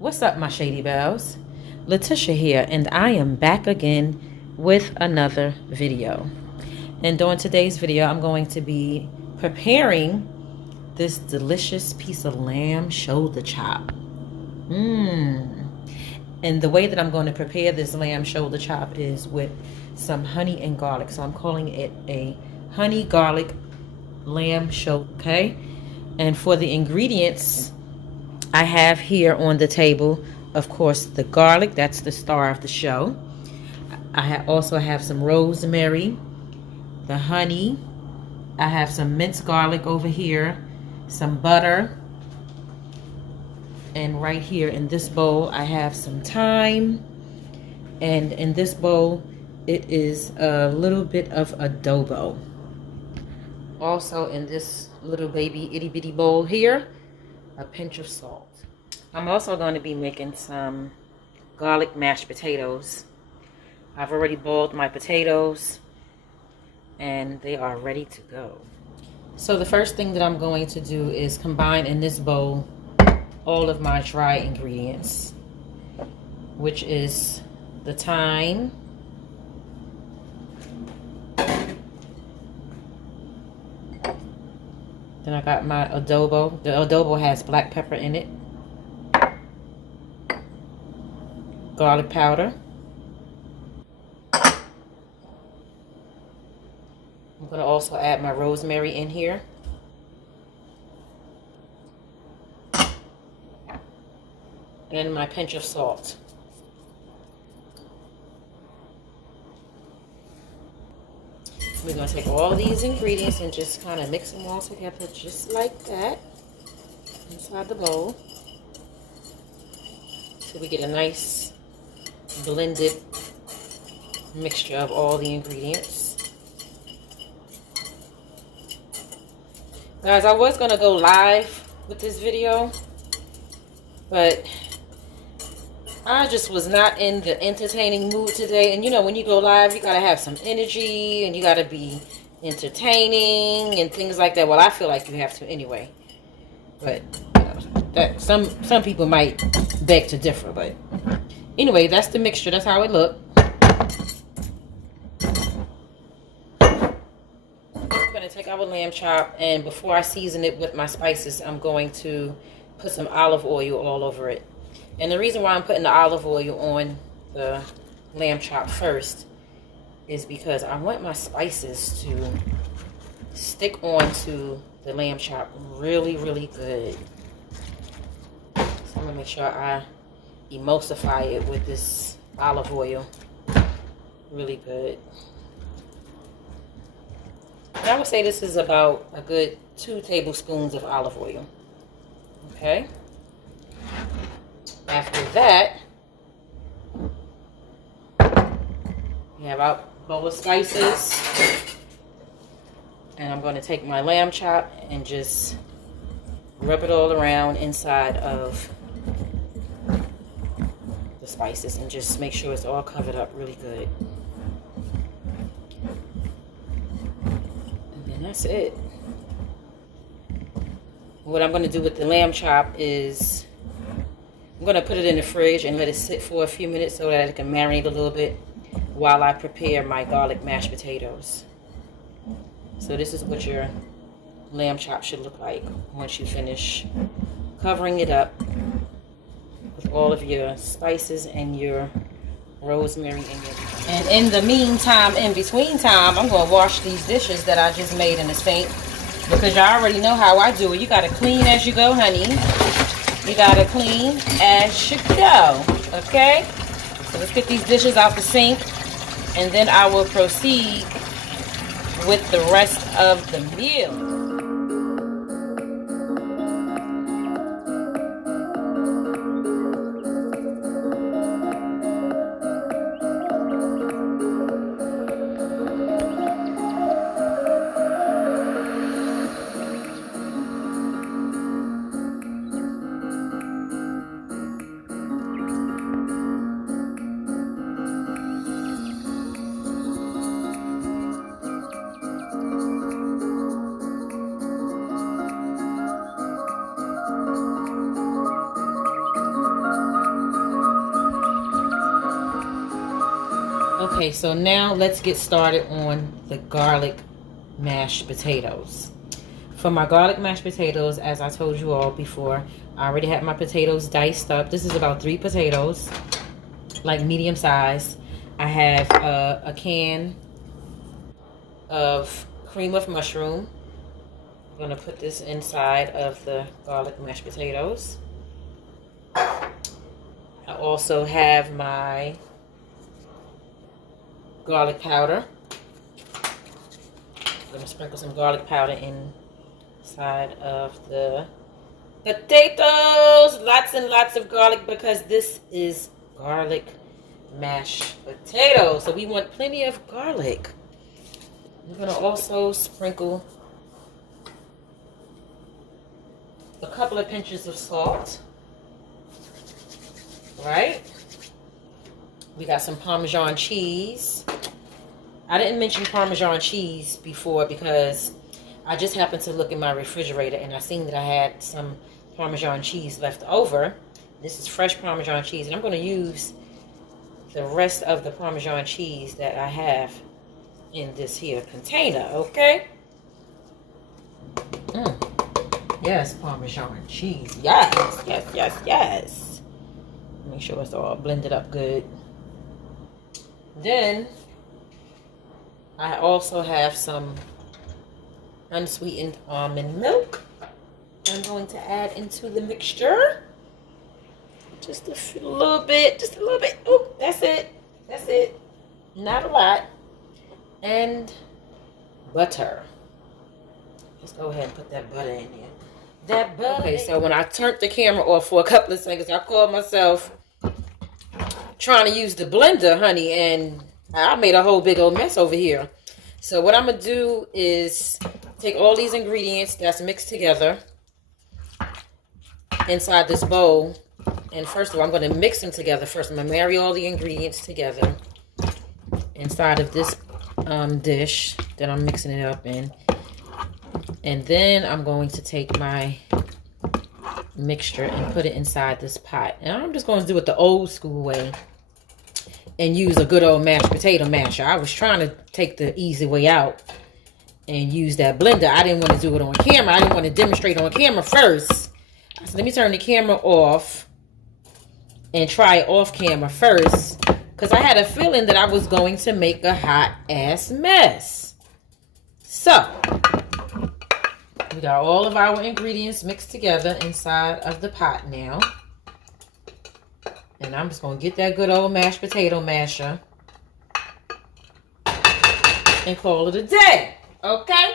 What's up, my shady bells? Letitia here, and I am back again with another video. And during today's video, I'm going to be preparing this delicious piece of lamb shoulder chop. And the way that I'm going to prepare this lamb shoulder chop is with some honey and garlic. So I'm calling it a honey garlic lamb shoulder, okay? And for the ingredients, I have here on the table, of course, the garlic. That's the star of the show. I also have some rosemary, the honey. I have some minced garlic over here, some butter. And right here in this bowl, I have some thyme. And in this bowl, it is a little bit of adobo. Also in this little baby itty bitty bowl here, a pinch of salt. I'm also going to be making some garlic mashed potatoes. I've already boiled my potatoes and they are ready to go. So the first thing that I'm going to do is combine in this bowl all of my dry ingredients, which is the thyme, then I got my adobo. The adobo has black pepper in it, garlic powder. I'm going to also add my rosemary in here. And my pinch of salt. We're going to take all these ingredients and just kind of mix them all together just like that inside the bowl. So we get a nice blended mixture of all the ingredients. Guys, I was going to go live with this video, but I just was not in the entertaining mood today. And you know, when you go live, you gotta have some energy and you gotta be entertaining and things like that. Well, I feel like you have to anyway. But you know, that some people might beg to differ. But anyway, that's the mixture. That's how it looked. I'm gonna take our lamb chop, and before I season it with my spices, I'm going to put some olive oil all over it. And the reason why I'm putting the olive oil on the lamb chop first is because I want my spices to stick onto the lamb chop really, really good. So I'm going to make sure I emulsify it with this olive oil really good. And I would say this is about a good 2 tablespoons of olive oil. Okay. After that, we have our bowl of spices. And I'm going to take my lamb chop and just rub it all around inside of the spices and just make sure it's all covered up really good. And then that's it. What I'm going to do with the lamb chop is I'm going to put it in the fridge and let it sit for a few minutes so that it can marinate a little bit while I prepare my garlic mashed potatoes. So this is what your lamb chop should look like once you finish covering it up with all of your spices and your rosemary and your... And in the meantime, in between time, I'm going to wash these dishes that I just made in the sink, because y'all already know how I do it. You got to clean as you go, honey. You gotta clean as you go, okay? So let's get these dishes out the sink And then I will proceed with the rest of the meal. Okay, so now let's get started on the garlic mashed potatoes. For my garlic mashed potatoes, as I told you all before, I already have my potatoes diced up. This is about 3 potatoes, like medium size. I have a can of cream of mushroom. I'm gonna put this inside of the garlic mashed potatoes. I also have my garlic powder. I'm gonna sprinkle some garlic powder inside of the potatoes. Lots and lots of garlic because this is garlic mashed potatoes. So we want plenty of garlic. I'm gonna also sprinkle a couple of pinches of salt. Right? We got some Parmesan cheese. I didn't mention Parmesan cheese before because I just happened to look in my refrigerator and I seen that I had some Parmesan cheese left over. This is fresh Parmesan cheese, and I'm going to use the rest of the Parmesan cheese that I have in this here container, okay? Yes, Parmesan cheese. Yes, yes, yes, yes. Make sure it's all blended up good. Then I also have some unsweetened almond milk I'm going to add into the mixture. Just a little bit, just a little bit. Oh, that's it. That's it. Not a lot. And butter. Let's go ahead and put that butter in there. That butter. Okay, so when I turned the camera off for a couple of seconds, I called myself trying to use the blender, honey, and I made a whole big old mess over here. So what I'm going to do is take all these ingredients that's mixed together inside this bowl. And first of all, I'm going to mix them together first. I'm going to marry all the ingredients together inside of this dish that I'm mixing it up in. And then I'm going to take my mixture and put it inside this pot. And I'm just going to do it the old school way and use a good old mashed potato masher. I was trying to take the easy way out and use that blender. I didn't want to do it on camera. I didn't want to demonstrate on camera first. I said, let me turn the camera off and try it off camera first, because I had a feeling that I was going to make a hot ass mess. So we got all of our ingredients mixed together inside of the pot now. And I'm just going to get that good old mashed potato masher and call it a day. Okay?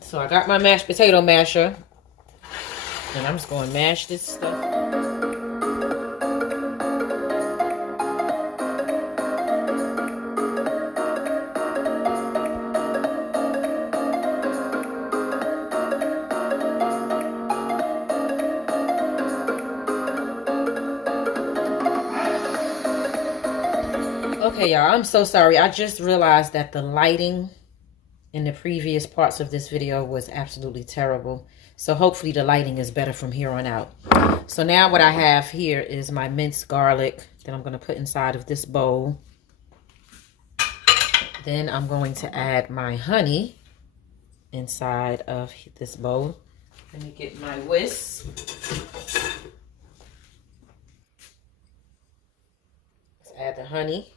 So I got my mashed potato masher. And I'm just going to mash this stuff. Okay, y'all, I'm so sorry. I just realized that the lighting in the previous parts of this video was absolutely terrible. So hopefully the lighting is better from here on out. So now what I have here is my minced garlic that I'm going to put inside of this bowl. Then I'm going to add my honey inside of this bowl. Let me get my whisk. Let's add the honey.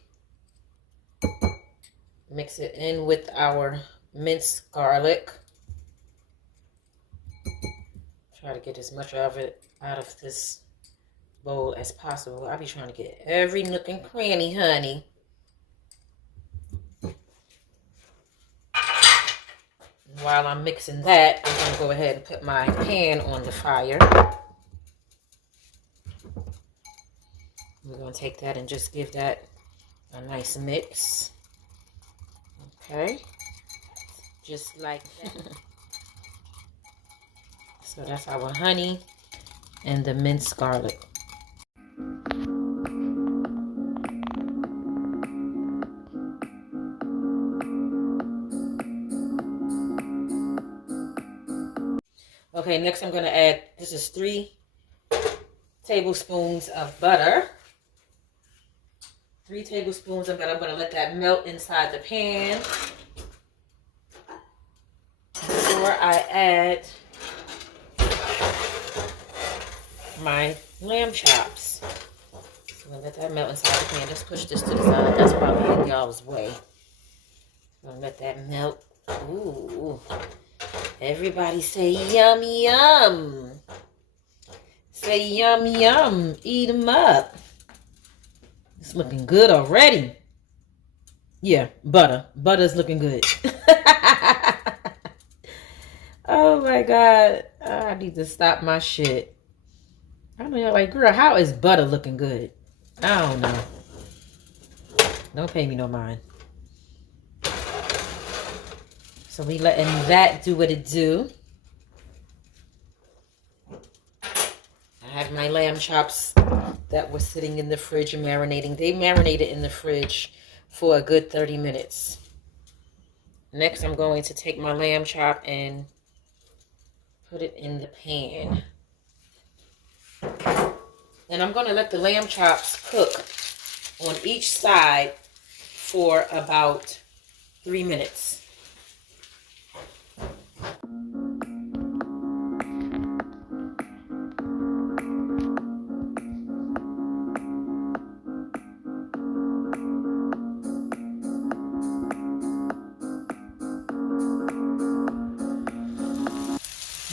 Mix it in with our minced garlic. Try to get as much of it out of this bowl as possible. I be trying to get every nook and cranny, honey. While I'm mixing that, I'm going to go ahead and put my pan on the fire. We're going to take that and just give that a nice mix. Okay. Just like that. So that's our honey and the minced garlic. Okay, next I'm going to add, this is 3 tablespoons of butter. 3 tablespoons of butter. I'm going to let that melt inside the pan before I add my lamb chops. So I'm going to let that melt inside the pan. Just push this to the side. That's probably in y'all's way. I'm going to let that melt. Ooh. Everybody say yum, yum. Say yum, yum. Eat them up. It's looking good already. Yeah, butter. Butter's looking good. Oh my God. I need to stop my shit. I know you're like, girl, how is butter looking good? I don't know. Don't pay me no mind. So we letting that do what it do. I have my lamb chops that were sitting in the fridge and marinating. They marinated in the fridge for a good 30 minutes. Next, I'm going to take my lamb chop and put it in the pan. And I'm going to let the lamb chops cook on each side for about 3 minutes.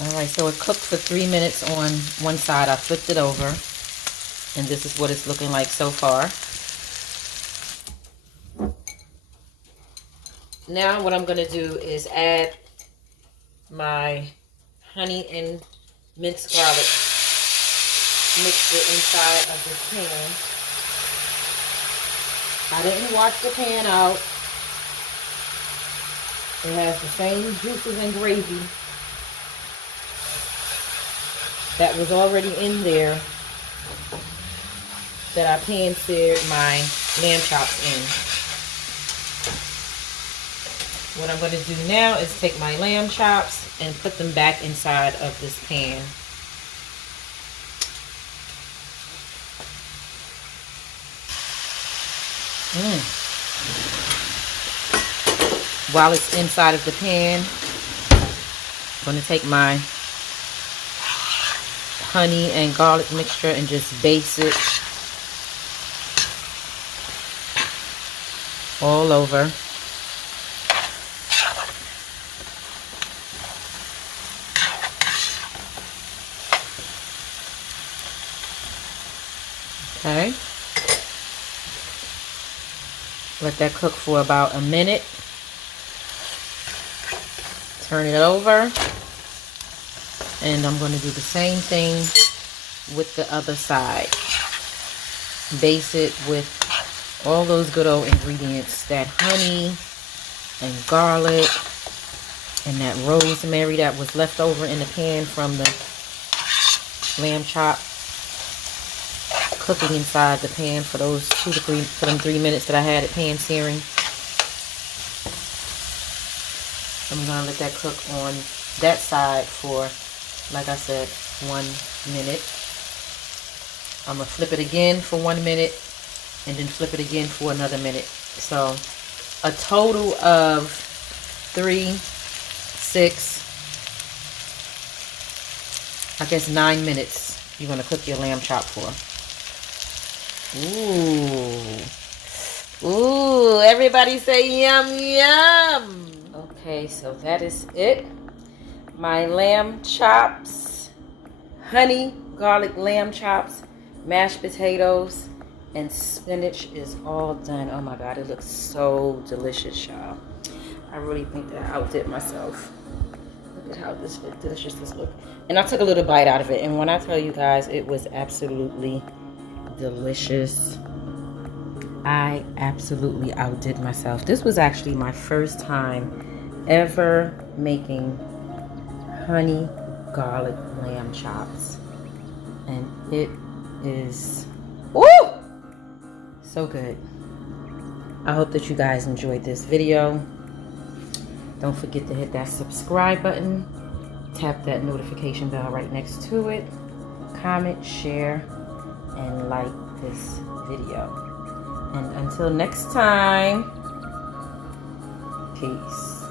Alright, so it cooked for 3 minutes on one side. I flipped it over, and this is what it's looking like so far. Now what I'm going to do is add my honey and minced garlic mixture inside of this pan. I didn't wash the pan out. It has the same juices and gravy that was already in there that I pan-seared my lamb chops in. What I'm going to do now is take my lamb chops and put them back inside of this pan. While it's inside of the pan, I'm going to take my honey and garlic mixture and just base it all over. Okay. Let that cook for about a minute. Turn it over. And I'm going to do the same thing with the other side. Base it with all those good old ingredients. That honey and garlic and that rosemary that was left over in the pan from the lamb chop. Cooking inside the pan for those 3 minutes that I had it pan searing. I'm going to let that cook on that side for, like I said, 1 minute. I'm going to flip it again for 1 minute and then flip it again for another minute. So a total of 3, 6, I guess 9 minutes you're going to cook your lamb chop for. Ooh, everybody say yum, yum. Okay, so that is it. My lamb chops, honey, garlic lamb chops mashed potatoes, and spinach is all done. Oh my God, it looks so delicious, y'all. I really think that I outdid myself. Look at how delicious this looks. And I took a little bite out of it. And when I tell you guys, it was absolutely delicious. I absolutely outdid myself. This was actually my first time ever making honey garlic lamb chops. And it is, woo, so good. I hope that you guys enjoyed this video. Don't forget to hit that subscribe button. Tap that notification bell right next to it. Comment, share, and like this video. And until next time, peace.